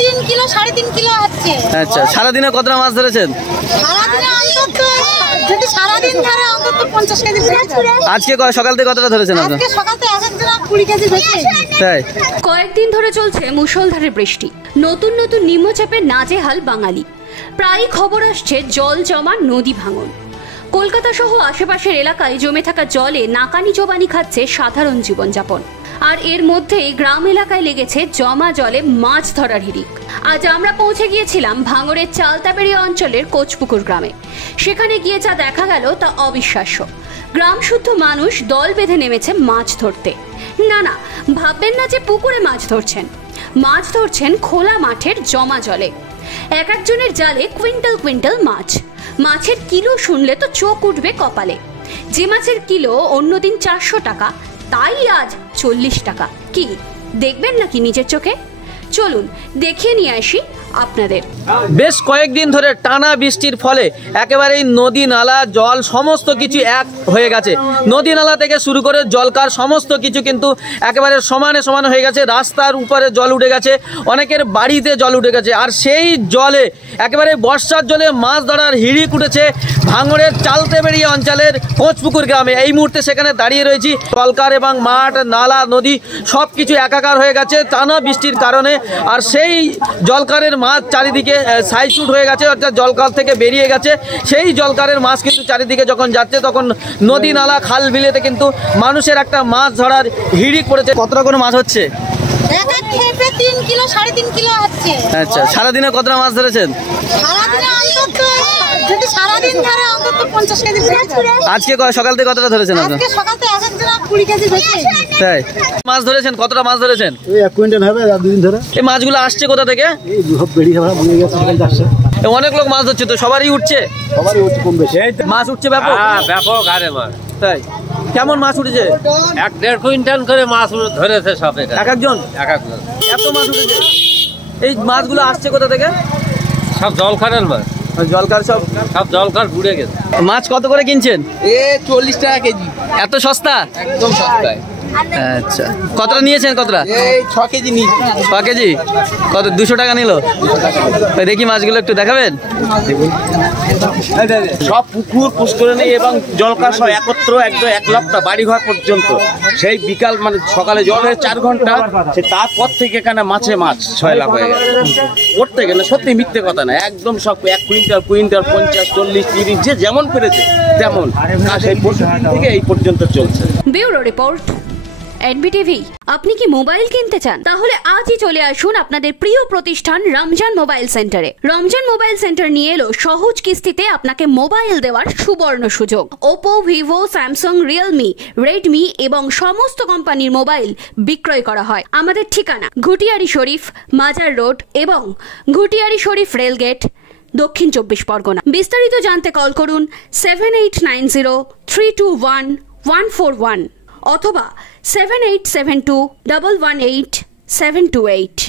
3 kilo 3.5 kilo হচ্ছে। আচ্ছা, সারাদিনে কতটা মাছ ধরেছেন? সারাদিনে অন্তত যদি সারাদিন ধরে অন্তত 50 কেজি ধরেছে। আজকে সকাল থেকে কতটা ধরেছেন আপনারা? আজকে সকাল থেকে এক একজন 20 কেজি ধরেছে। তাই কয়েকদিন ধরে চলছে মুষলধারে বৃষ্টি, নতুন নতুন নিম্নচাপে নাজেহাল বাঙালি। প্রায়ই খবর আসছে জল জমা, নদী ভাঙন। কলকাতা সহ আশেপাশের এলাকায় জমে থাকা জলে নাকানি জবানি খাচ্ছে সাধারণ জীবনযাপন। আর এর মধ্যেই গ্রাম এলাকায় লেগেছে জমা জলে মাছ ধরার হিড়িক। আজ আমরা পৌঁছে গিয়েছিলাম ভাঙড়ের চালতাবেড়ি অঞ্চলের কোচপুকুর গ্রামে। সেখানে গিয়ে যা দেখা গেল তা অবিশ্বাস্য। গ্রাম শুদ্ধ মানুষ দল বেঁধে নেমেছে মাছ ধরতে। না না, ভাববেন না যে পুকুরে মাছ ধরছেন। মাছ ধরছেন খোলা মাঠের জমা জলে। এক একজনের জালে কুইন্টাল কুইন্টাল মাছ। মাছের কিলো শুনলে তো চোখ উঠবে কপালে। যে মাছের কিলো অন্যদিন 400 টাকা, তাই আজ 40 টাকা। কি দেখবেন নাকি নিজের চোখে? চলুন দেখিয়ে নিয়ে আসি আপনাদের। বেশ কয়েকদিন ধরে টানা বৃষ্টির ফলে একেবারেই নদী নালা জল সমস্ত কিছু এক হয়ে গেছে। নদী নালা থেকে শুরু করে জলকার সমস্ত কিছু কিন্তু একেবারে সমানে সমান হয়ে গেছে। রাস্তার উপরে জল উঠে গেছে, অনেকের বাড়িতে জল উঠে গেছে। আর সেই জলে একেবারে বর্ষার জলে মাছ ধরার হিড়িক উঠেছে ভাঙড়ের চালতাবেড়ি অঞ্চলের কোচপুকুর গ্রামে। এই মুহূর্তে সেখানে দাঁড়িয়ে রয়েছি। জলকার এবং মাঠ নালা নদী সব কিছু একাকার হয়ে গেছে টানা বৃষ্টির কারণে। আর সেই জলকারের মাছ চারিদিকে সাইজুট হয়ে গেছে, অর্থাৎ জলকার থেকে বেরিয়ে গেছে। সেই জলকারের মাছ কিন্তু চারিদিকে যখন যাচ্ছে তখন নদী নালা খাল বিলেতে কিন্তু মানুষের একটা মাছ ধরার হিড়িক পড়েছে। কতটা করে মাছ হচ্ছে? এক এক খেপে 3 কিলো 3.5 কিলো হচ্ছে। আচ্ছা, সারাদিনে কতটা মাছ ধরেছেন? সারাদিনে অন্তত যদি সারাদিন ধরে অন্তত 50 কেজি ধরেছে। আজকে সকাল থেকে কতটা ধরেছেন আপনারা? আজকে সকাল থেকে এক একজন 20 কেজি ধরেছে। তাই মাছ ধরেছেন? কতটা মাছ ধরেছেন? এই 1 কুইন্টাল হবে দুদিন ধরে। এই মাছগুলো আসছে কোথা থেকে? এই সব বেড়ি খাবার বুঝে গেছে আসছে। অনেক লোক মাছ ধরছে তো, সবারই উঠছে? সবারই হচ্ছে কম বেশি। মাছ উঠছে ব্যাপক? হ্যাঁ, ব্যাপক হারে মাছ। তাই কেমন মাছ উঠেছে? 1-1.5 কুইন্টাল করে মাছ ধরেছে সব। এটা এক একজন এত মাছ উঠেছে? এই মাছগুলো আসছে কোথা থেকে? সব জলখারের মাছ। জলকার সব জলখার ঘুরে গেছে। মাছ কত করে কিনছেন? 40 টাকা কেজি। এত সস্তা? একদম সস্তায়। আচ্ছা, কতটা নিয়েছেন? কতটা? এই 6 কেজি নিয়েছি। 6 কেজি কত? 200 টাকা নিল। দেখি মাছগুলো একটু দেখাবেন। সব পুকুর পুষ্করিণী এবং জলকার সব একত্র একদম 1 লক্ষটা বাড়িঘর পর্যন্ত। সেই বিকাল মানে সকালে জল হয়ে 4 ঘন্টা, সে তারপর থেকে এখানে মাছ 6 লাখ হয়ে গেছে। করতে গেলে সত্যি মিথ্যে কথা না, একদম সব 1 কুইন্টাল 50, 40, 30 যে যেমন পেরেছে তেমন। সেই পরশুদিন থেকে এই পর্যন্ত চলছে। Bureau report, NBTV. আপনি কি মোবাইল কিনতে চান? তাহলে আজই চলে আসুন আপনাদের প্রিয় প্রতিষ্ঠান রমজান মোবাইল সেন্টারে। রমজান মোবাইল সেন্টার নিয়ে এলো সহজ কিস্তিতে আপনাকে মোবাইল দেওয়ার সুবর্ণ সুযোগ। Oppo, Vivo, Samsung, Realme, Redmi এবং সমস্ত কোম্পানির মোবাইল বিক্রয় করা হয়। আমাদের ঠিকানা ঘুটিয়ারি শরীফ, মাজার রোড এবং ঘুটিয়ারি শরীফ রেলগেট, দক্ষিণ 24 পরগনা। বিস্তারিত জানতে কল করুন 7890321141 অথবা 7872118728।